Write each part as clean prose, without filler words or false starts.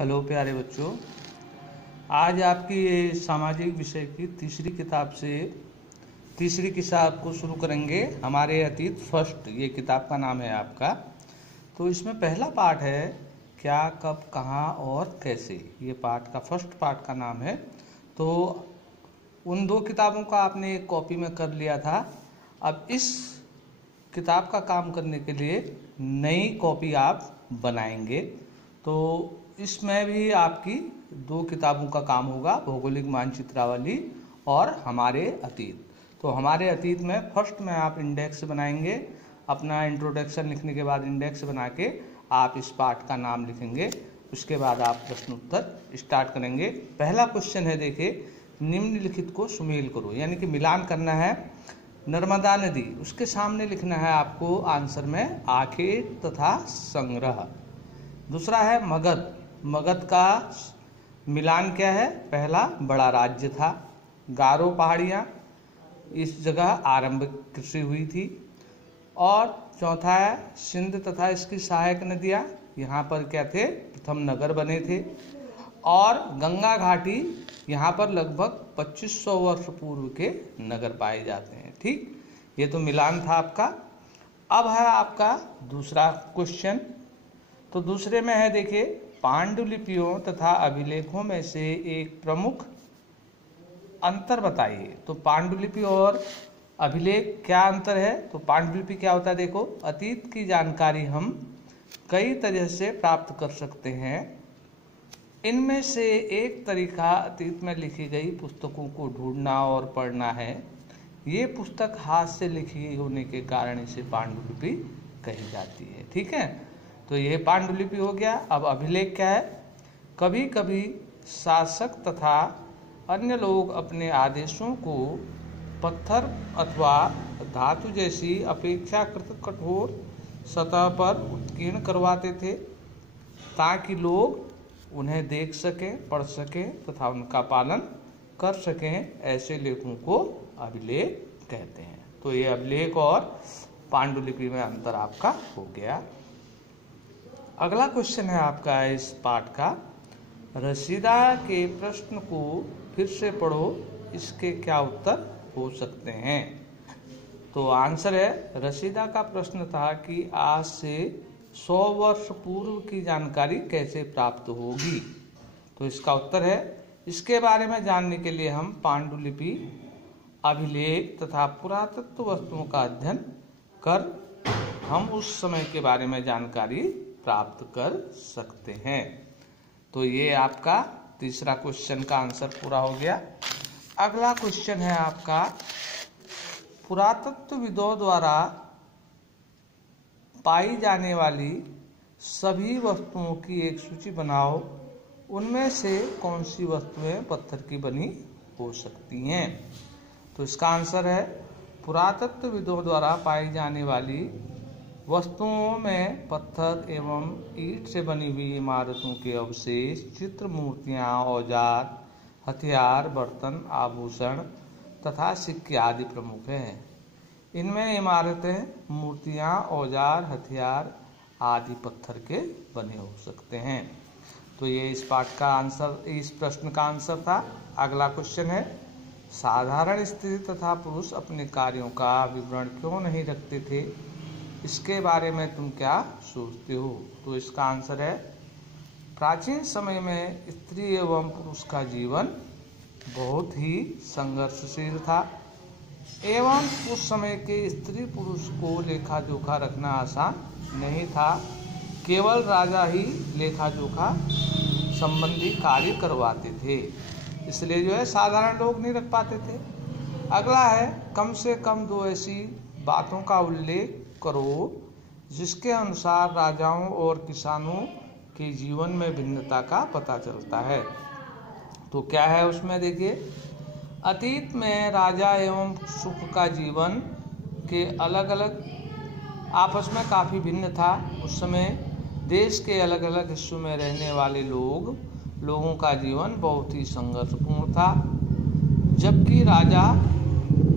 Hello प्यारे बच्चों, आज आपकी ये सामाजिक विषय की तीसरी किताब को शुरू करेंगे। हमारे अतीत फर्स्ट, ये किताब का नाम है आपका। तो इसमें पहला पार्ट है क्या, कब, कहाँ और कैसे। ये पार्ट का फर्स्ट पार्ट का नाम है। तो उन दो किताबों का आपने एक कॉपी में कर लिया था। अब इस किताब का काम करने के लिए नई कॉपी आप बनाएंगे। तो इसमें भी आपकी दो किताबों का काम होगा, भौगोलिक मानचित्रावली और हमारे अतीत। तो हमारे अतीत में फर्स्ट में आप इंडेक्स बनाएंगे। अपना इंट्रोडक्शन लिखने के बाद इंडेक्स बना के आप इस पार्ट का नाम लिखेंगे। उसके बाद आप प्रश्न उत्तर स्टार्ट करेंगे। पहला क्वेश्चन है, देखिए, निम्नलिखित को सुमेल करो, यानी कि मिलान करना है। नर्मदा नदी, उसके सामने लिखना है आपको आंसर में आखेट तथा संग्रह। दूसरा है मगध। मगध का मिलान क्या है? पहला बड़ा राज्य था। गारो पहाड़ियाँ, इस जगह आरंभिक कृषि हुई थी। और चौथा है सिंध तथा इसकी सहायक नदियाँ, यहाँ पर क्या थे? प्रथम नगर बने थे। और गंगा घाटी, यहाँ पर लगभग 2500 वर्ष पूर्व के नगर पाए जाते हैं। ठीक, ये तो मिलान था आपका। अब है आपका दूसरा क्वेश्चन। तो दूसरे में है, देखिए, पांडुलिपियों तथा अभिलेखों में से एक प्रमुख अंतर बताइए। तो पांडुलिपि और अभिलेख क्या अंतर है? तो पांडुलिपि क्या होता है? देखो, अतीत की जानकारी हम कई तरह से प्राप्त कर सकते हैं। इनमें से एक तरीका अतीत में लिखी गई पुस्तकों को ढूंढना और पढ़ना है। ये पुस्तक हाथ से लिखी होने के कारण इसे पांडुलिपि कही जाती है। ठीक है, तो यह पांडुलिपि हो गया। अब अभिलेख क्या है? कभी कभी शासक तथा अन्य लोग अपने आदेशों को पत्थर अथवा धातु जैसी अपेक्षाकृत कठोर सतह पर उत्कीर्ण करवाते थे ताकि लोग उन्हें देख सकें, पढ़ सकें तथा उनका पालन कर सकें। ऐसे लेखों को अभिलेख कहते हैं। तो ये अभिलेख और पांडुलिपि में अंतर आपका हो गया। अगला क्वेश्चन है आपका इस पाठ का, रसीदा के प्रश्न को फिर से पढ़ो, इसके क्या उत्तर हो सकते हैं। तो आंसर है, रसीदा का प्रश्न था कि आज से 100 वर्ष पूर्व की जानकारी कैसे प्राप्त होगी। तो इसका उत्तर है, इसके बारे में जानने के लिए हम पांडुलिपि, अभिलेख तथा पुरातत्व वस्तुओं का अध्ययन कर हम उस समय के बारे में जानकारी प्राप्त कर सकते हैं। तो ये आपका तीसरा क्वेश्चन का आंसर पूरा हो गया। अगला क्वेश्चन है आपका, पुरातत्वविदों द्वारा पाई जाने वाली सभी वस्तुओं की एक सूची बनाओ। उनमें से कौन सी वस्तुएं पत्थर की बनी हो सकती हैं? तो इसका आंसर है, पुरातत्वविदों द्वारा पाई जाने वाली वस्तुओं में पत्थर एवं ईंट से बनी हुई इमारतों के अवशेष, चित्र, मूर्तियाँ, औजार, हथियार, बर्तन, आभूषण तथा सिक्के आदि प्रमुख हैं। इनमें इमारतें, मूर्तियाँ, औजार, हथियार आदि पत्थर के बने हो सकते हैं। तो ये इस पाठ का आंसर, इस प्रश्न का आंसर था। अगला क्वेश्चन है, साधारण स्त्री तथा पुरुष अपने कार्यों का विवरण क्यों नहीं रखते थे? इसके बारे में तुम क्या सोचते हो? तो इसका आंसर है, प्राचीन समय में स्त्री एवं पुरुष का जीवन बहुत ही संघर्षशील था एवं उस समय के स्त्री पुरुष को लेखा जोखा रखना आसान नहीं था। केवल राजा ही लेखा जोखा संबंधी कार्य करवाते थे, इसलिए जो है साधारण लोग नहीं रख पाते थे। अगला है, कम से कम 2 ऐसी बातों का उल्लेख करो जिसके अनुसार राजाओं और किसानों के जीवन में भिन्नता का पता चलता है। तो क्या है उसमें? देखिए, अतीत में राजा एवं सुख का जीवन के अलग अलग आपस में काफ़ी भिन्न था। उस समय देश के अलग अलग हिस्सों में रहने वाले लोगों का जीवन बहुत ही संघर्षपूर्ण था, जबकि राजा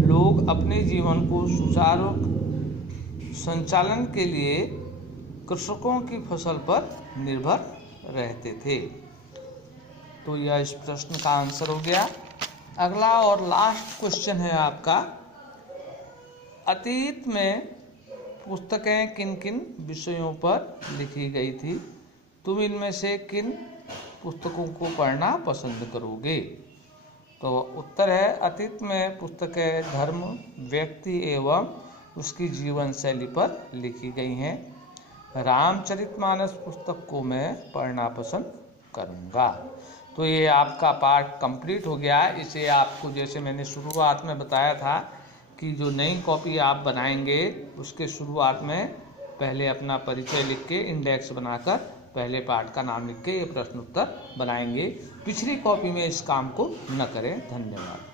लोग अपने जीवन को सुचारू संचालन के लिए कृषकों की फसल पर निर्भर रहते थे। तो यह इस प्रश्न का आंसर हो गया। अगला और लास्ट क्वेश्चन है आपका, अतीत में पुस्तकें किन किन विषयों पर लिखी गई थी? तुम इनमें से किन पुस्तकों को पढ़ना पसंद करोगे? तो उत्तर है, अतीत में पुस्तकें धर्म, व्यक्ति एवं उसकी जीवन शैली पर लिखी गई हैं। रामचरितमानस पुस्तक को मैं पढ़ना पसंद करूँगा। तो ये आपका पार्ट कंप्लीट हो गया है। इसे आपको, जैसे मैंने शुरुआत में बताया था कि जो नई कॉपी आप बनाएंगे उसके शुरुआत में पहले अपना परिचय लिख के इंडेक्स बनाकर पहले पार्ट का नाम लिख के ये प्रश्न उत्तर बनाएंगे। पिछली कॉपी में इस काम को न करें। धन्यवाद।